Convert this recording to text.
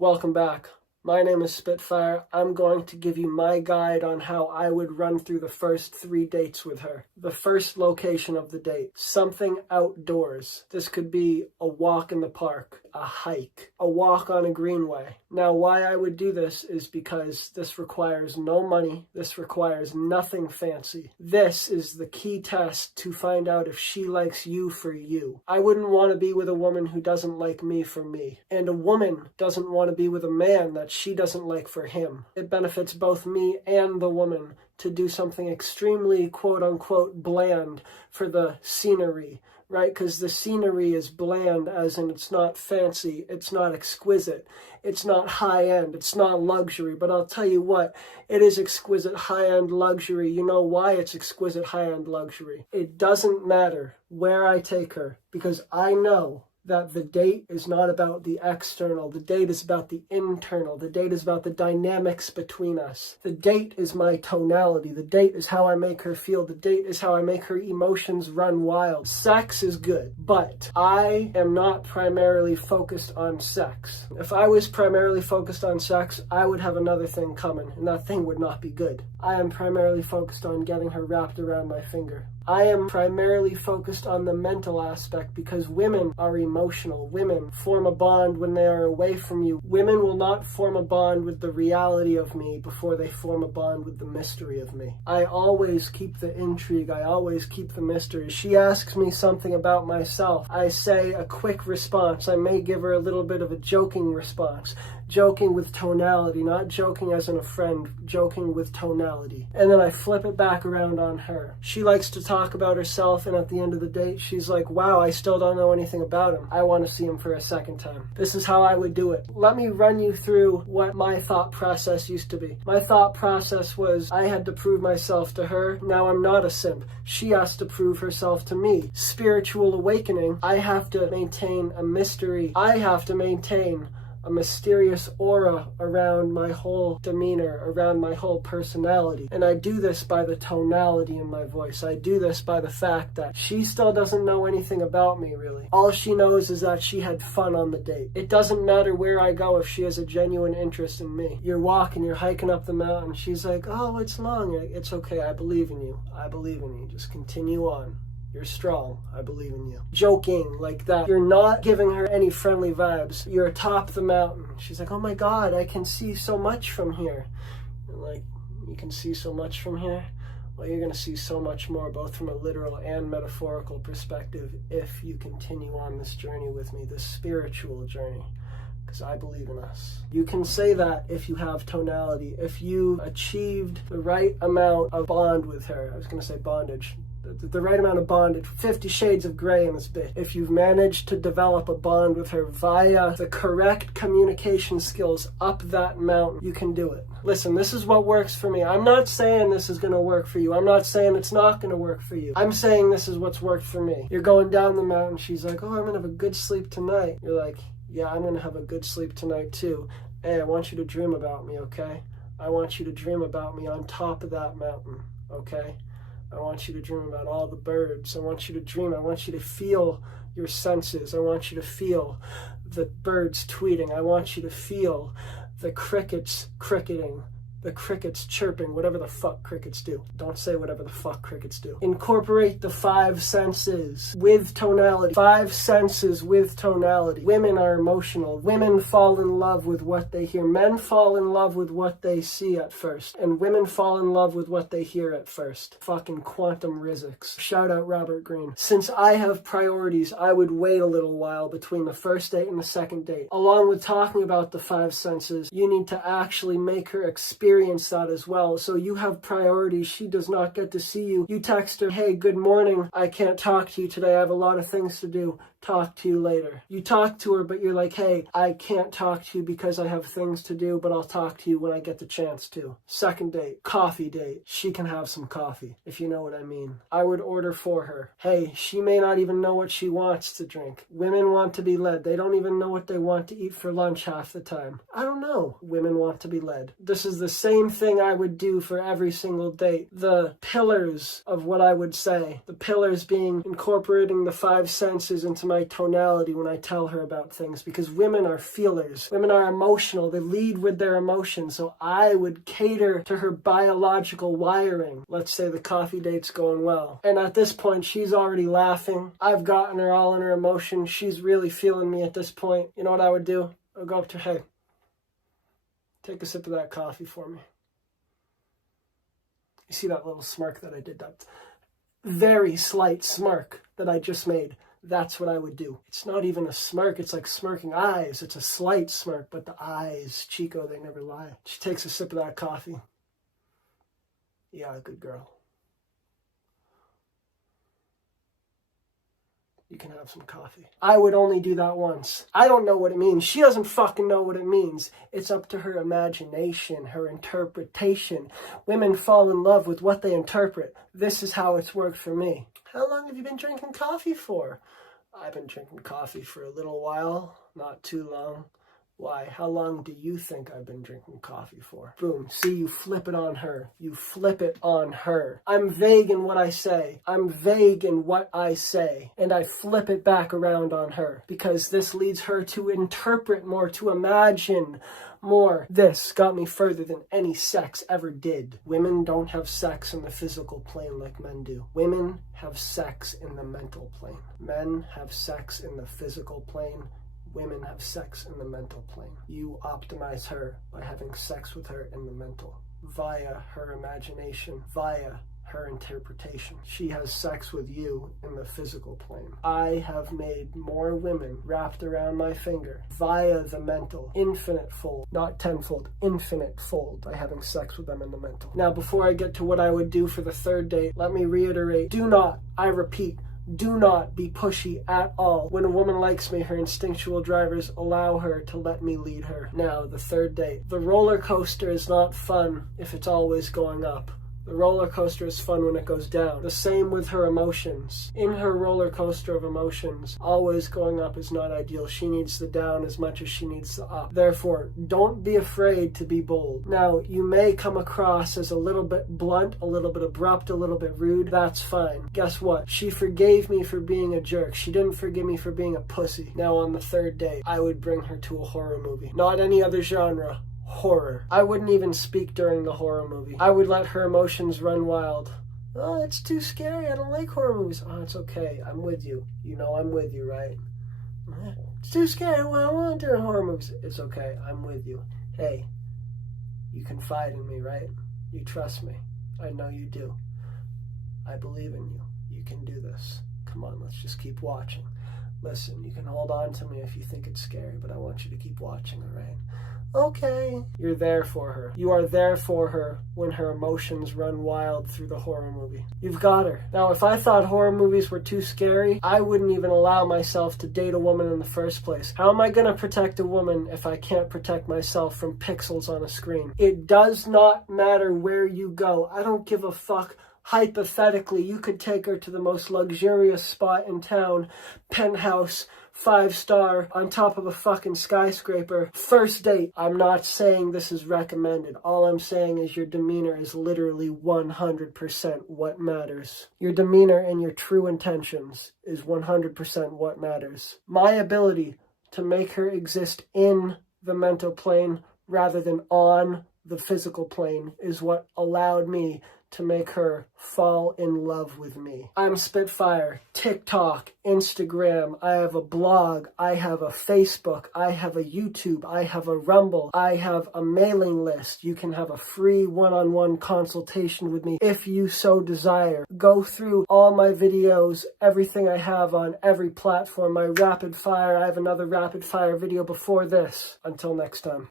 Welcome back. My name is SpitFire. I'm going to give you my guide on how I would run through the first 3 dates with her. The first location of the date, something outdoors. This could be a walk in the park, a hike, a walk on a greenway. Now, why I would do this is because this requires no money. This requires nothing fancy. This is the key test to find out if she likes you for you. I wouldn't want to be with a woman who doesn't like me for me. And a woman doesn't want to be with a man that she doesn't like for him. It benefits both me and the woman to do something extremely quote-unquote bland for the scenery, right? Because the scenery is bland, as in it's not fancy, it's not exquisite, it's not high-end, it's not luxury. But I'll tell you what, it is exquisite high-end luxury. You know why it's exquisite high-end luxury? It doesn't matter where I take her, because I know that the date is not about the external. The date is about the internal. The date is about the dynamics between us. The date is my tonality. The date is how I make her feel. The date is how I make her emotions run wild. Sex is good, but I am not primarily focused on sex. If I was primarily focused on sex, I would have another thing coming, and that thing would not be good. I am primarily focused on getting her wrapped around my finger. I am primarily focused on the mental aspect, because women are emotional. Women form a bond when they are away from you. Women will not form a bond with the reality of me before they form a bond with the mystery of me. I always keep the intrigue. I always keep the mystery. She asks me something about myself. I say a quick response. I may give her a little bit of a joking response. Joking with tonality, not joking as in a friend, joking with tonality. And then I flip it back around on her. She likes to talk about herself, and at the end of the date, she's like, wow, I still don't know anything about him. I want to see him for a second time. This is how I would do it. Let me run you through what my thought process used to be. My thought process was I had to prove myself to her. Now I'm not a simp. She has to prove herself to me. Spiritual awakening, I have to maintain a mystery. I have to maintain a mysterious aura around my whole demeanor, around my whole personality. And I do this by the tonality in my voice. I do this by the fact that she still doesn't know anything about me, really. All she knows is that she had fun on the date. It doesn't matter where I go if she has a genuine interest in me. You're walking, you're hiking up the mountain. She's like, oh, it's long. It's okay. I believe in you. I believe in you. Just continue on. You're strong. I believe in you. Joking like that. You're not giving her any friendly vibes. You're atop the mountain. She's like, oh my God, I can see so much from here. And like, you can see so much from here? Well, you're going to see so much more, both from a literal and metaphorical perspective, if you continue on this journey with me, this spiritual journey. Because I believe in us. You can say that if you have tonality, if you achieved the right amount of bond with her. I was going to say bondage. The right amount of bondage, 50 shades of gray in this bit. If you've managed to develop a bond with her via the correct communication skills up that mountain, you can do it. Listen, this is what works for me. I'm not saying this is going to work for you. I'm not saying it's not going to work for you. I'm saying this is what's worked for me. You're going down the mountain. She's like, oh, I'm going to have a good sleep tonight. You're like, yeah, I'm going to have a good sleep tonight too. Hey, I want you to dream about me, okay? I want you to dream about me on top of that mountain, okay? I want you to dream about all the birds. I want you to dream. I want you to feel your senses. I want you to feel the birds tweeting. I want you to feel the crickets cricketing, the crickets chirping, whatever the fuck crickets do. Don't say whatever the fuck crickets do. Incorporate the 5 senses with tonality. 5 senses with tonality. Women are emotional. Women fall in love with what they hear. Men fall in love with what they see at first. And women fall in love with what they hear at first. Fucking quantum physics. Shout out Robert Greene. Since I have priorities, I would wait a little while between the first date and the second date. Along with talking about the 5 senses, you need to actually make her experience that as well. So you have priorities. She does not get to see you. You text her, hey, good morning. I can't talk to you today. I have a lot of things to do. Talk to you later. You talk to her, but you're like, hey, I can't talk to you because I have things to do, but I'll talk to you when I get the chance to. Second date, coffee date. She can have some coffee, if you know what I mean. I would order for her. Hey, she may not even know what she wants to drink. Women want to be led. They don't even know what they want to eat for lunch half the time. I don't know. Women want to be led. This is the same thing I would do for every single date. The pillars of what I would say. The pillars being incorporating the 5 senses into my tonality when I tell her about things, because women are feelers. Women are emotional. They lead with their emotions. So I would cater to her biological wiring. Let's say the coffee date's going well. And at this point, she's already laughing. I've gotten her all in her emotion. She's really feeling me at this point. You know what I would do? I'll go up to her. Hey, take a sip of that coffee for me. You see that little smirk that I did? That very slight smirk that I just made. That's what I would do. It's not even a smirk. It's like smirking eyes. It's a slight smirk, but the eyes, Chico, they never lie. She takes a sip of that coffee. Yeah, good girl. You can have some coffee. I would only do that once. I don't know what it means. She doesn't fucking know what it means. It's up to her imagination, her interpretation. Women fall in love with what they interpret. This is how it's worked for me. How long have you been drinking coffee for? I've been drinking coffee for a little while, not too long. Why? How long do you think I've been drinking coffee for? Boom. See, you flip it on her. You flip it on her. I'm vague in what I say. I'm vague in what I say. And I flip it back around on her. Because this leads her to interpret more, to imagine more. This got me further than any sex ever did. Women don't have sex in the physical plane like men do. Women have sex in the mental plane. Men have sex in the physical plane. Women have sex in the mental plane. You optimize her by having sex with her in the mental, via her imagination, via her interpretation. She has sex with you in the physical plane. I have made more women wrapped around my finger via the mental, infinite fold, not tenfold, infinite fold by having sex with them in the mental. Now, before I get to what I would do for the third date, let me reiterate, do not, I repeat, do not be pushy at all. When a woman likes me, her instinctual drivers allow her to let me lead her. Now, the third date. The roller coaster is not fun if it's always going up. The roller coaster is fun when it goes down. The same with her emotions. In her roller coaster of emotions, always going up is not ideal. She needs the down as much as she needs the up. Therefore, don't be afraid to be bold. Now, you may come across as a little bit blunt, a little bit abrupt, a little bit rude. That's fine. Guess what? She forgave me for being a jerk. She didn't forgive me for being a pussy. Now, on the third date, I would bring her to a horror movie. Not any other genre. Horror. I wouldn't even speak during the horror movie. I would let her emotions run wild. Oh, it's too scary. I don't like horror movies. Oh, it's okay. I'm with you. You know I'm with you, right? It's too scary. Well, I want during horror movies. It's okay. I'm with you. Hey, you confide in me, right? You trust me. I know you do. I believe in you. You can do this. Come on, let's just keep watching. Listen, you can hold on to me if you think it's scary, but I want you to keep watching, all right? Okay. You're there for her. You are there for her when her emotions run wild through the horror movie. You've got her. Now, if I thought horror movies were too scary, I wouldn't even allow myself to date a woman in the first place. How am I going to protect a woman if I can't protect myself from pixels on a screen? It does not matter where you go. I don't give a fuck. Hypothetically, you could take her to the most luxurious spot in town, penthouse, 5-star, on top of a fucking skyscraper. First date. I'm not saying this is recommended. All I'm saying is your demeanor is literally 100% what matters. Your demeanor and your true intentions is 100% what matters. My ability to make her exist in the mental plane rather than on the physical plane is what allowed me to make her fall in love with me. I'm SpitFire, TikTok, Instagram, I have a blog, I have a Facebook, I have a YouTube, I have a Rumble, I have a mailing list. You can have a free one-on-one consultation with me if you so desire. Go through all my videos, everything I have on every platform, my rapid fire. I have another rapid fire video before this. Until next time.